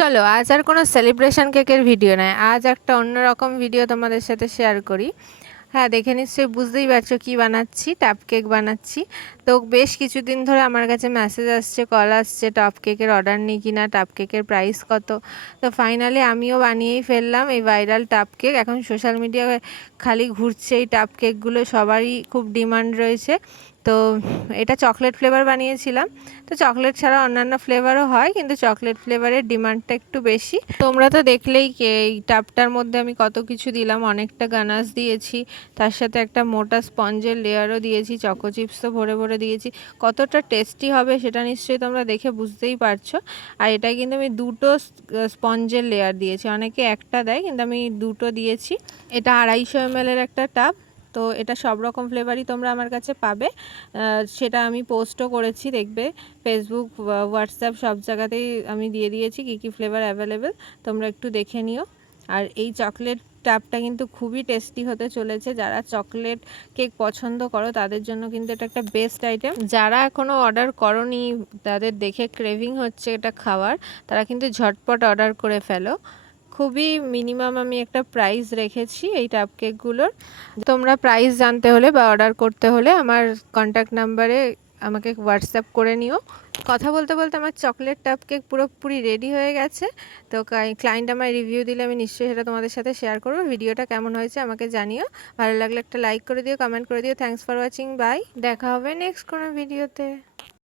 চলো আজ আর কোনো সেলিব্রেশন কেকের ভিডিও নয়, আজ একটা অন্যরকম ভিডিও তোমাদের সাথে শেয়ার করি। হ্যাঁ, দেখে নিশ্চয়ই বুঝতেই পারছো কি বানাচ্ছি, টাপ কেক বানাচ্ছি। তো বেশ কিছুদিন ধরে আমার কাছে মেসেজ আসছে, কল আসছে, টাপ কেকের অর্ডার নিই কিনা, টাপ কেকের প্রাইস কত। তো ফাইনালি আমিও বানিয়েই ফেললাম এই ভাইরাল টাপ কেক। এখন সোশ্যাল মিডিয়ায় খালি ঘুরছে এই টাপ কেকগুলো, সবারই খুব ডিমান্ড রয়েছে। তো এটা চকলেট ফ্লেভার বানিয়েছিলাম। তো চকলেট ছাড়া অন্যান্য ফ্লেভারও হয়, কিন্তু চকলেট ফ্লেভারের ডিমান্ডটা একটু বেশি। তোমরা তো দেখলেই এই টাপটার মধ্যে আমি কত কিছু দিলাম, অনেকটা গানাশ দিয়েছি, তার সাথে একটা মোটা স্পঞ্জের লেয়ারও দিয়েছি, চকো চিপস তো ভরে ভরে দিয়েছি। কতটা টেস্টি হবে সেটা নিশ্চয়ই তোমরা দেখে বুঝতেই পারছো। আর এটা কিন্তু আমি দুটো স্পঞ্জের লেয়ার দিয়েছি, অনেকে একটা দেয় কিন্তু আমি দুটো দিয়েছি। এটা 250 ml এর একটা টাব। তো এটা সব রকম ফ্লেভারই তোমরা আমার কাছে পাবে, সেটা আমি পোস্টও করেছি, দেখবে ফেসবুক, হোয়াটসঅ্যাপ সব জায়গাতেই আমি দিয়ে দিয়েছি কী কী ফ্লেভার অ্যাভেলেবেল, তোমরা একটু দেখে নিও। আর এই চকলেট টাপটা কিন্তু খুবই টেস্টি হতে চলেছে। যারা চকলেট কেক পছন্দ করো তাদের জন্য কিন্তু এটা একটা বেস্ট আইটেম। যারা এখনও অর্ডার করোনি, তাদের দেখে ক্রেভিং হচ্ছে এটা খাওয়ার, তারা কিন্তু ঝটপট অর্ডার করে ফেলো। খুবই মিনিমাম আমি একটা প্রাইস রেখেছি এই টাপ কেকগুলোর। তোমরা প্রাইস জানতে হলে বা অর্ডার করতে হলে আমার কন্ট্যাক্ট নাম্বারে আমাকে হোয়াটসঅ্যাপ করে নিও। কথা বলতে বলতে আমার চকলেট টাপ কেক পুরোপুরি রেডি হয়ে গেছে। তো ক্লায়েন্ট আমায় রিভিউ দিলে আমি নিশ্চয়ই সেটা তোমাদের সাথে শেয়ার করবো। ভিডিওটা কেমন হয়েছে আমাকে জানিও, ভালো লাগলে একটা লাইক করে দিও, কমেন্ট করে দিও। Thanks for watching, bye. দেখা হবে নেক্সট কোনো ভিডিওতে।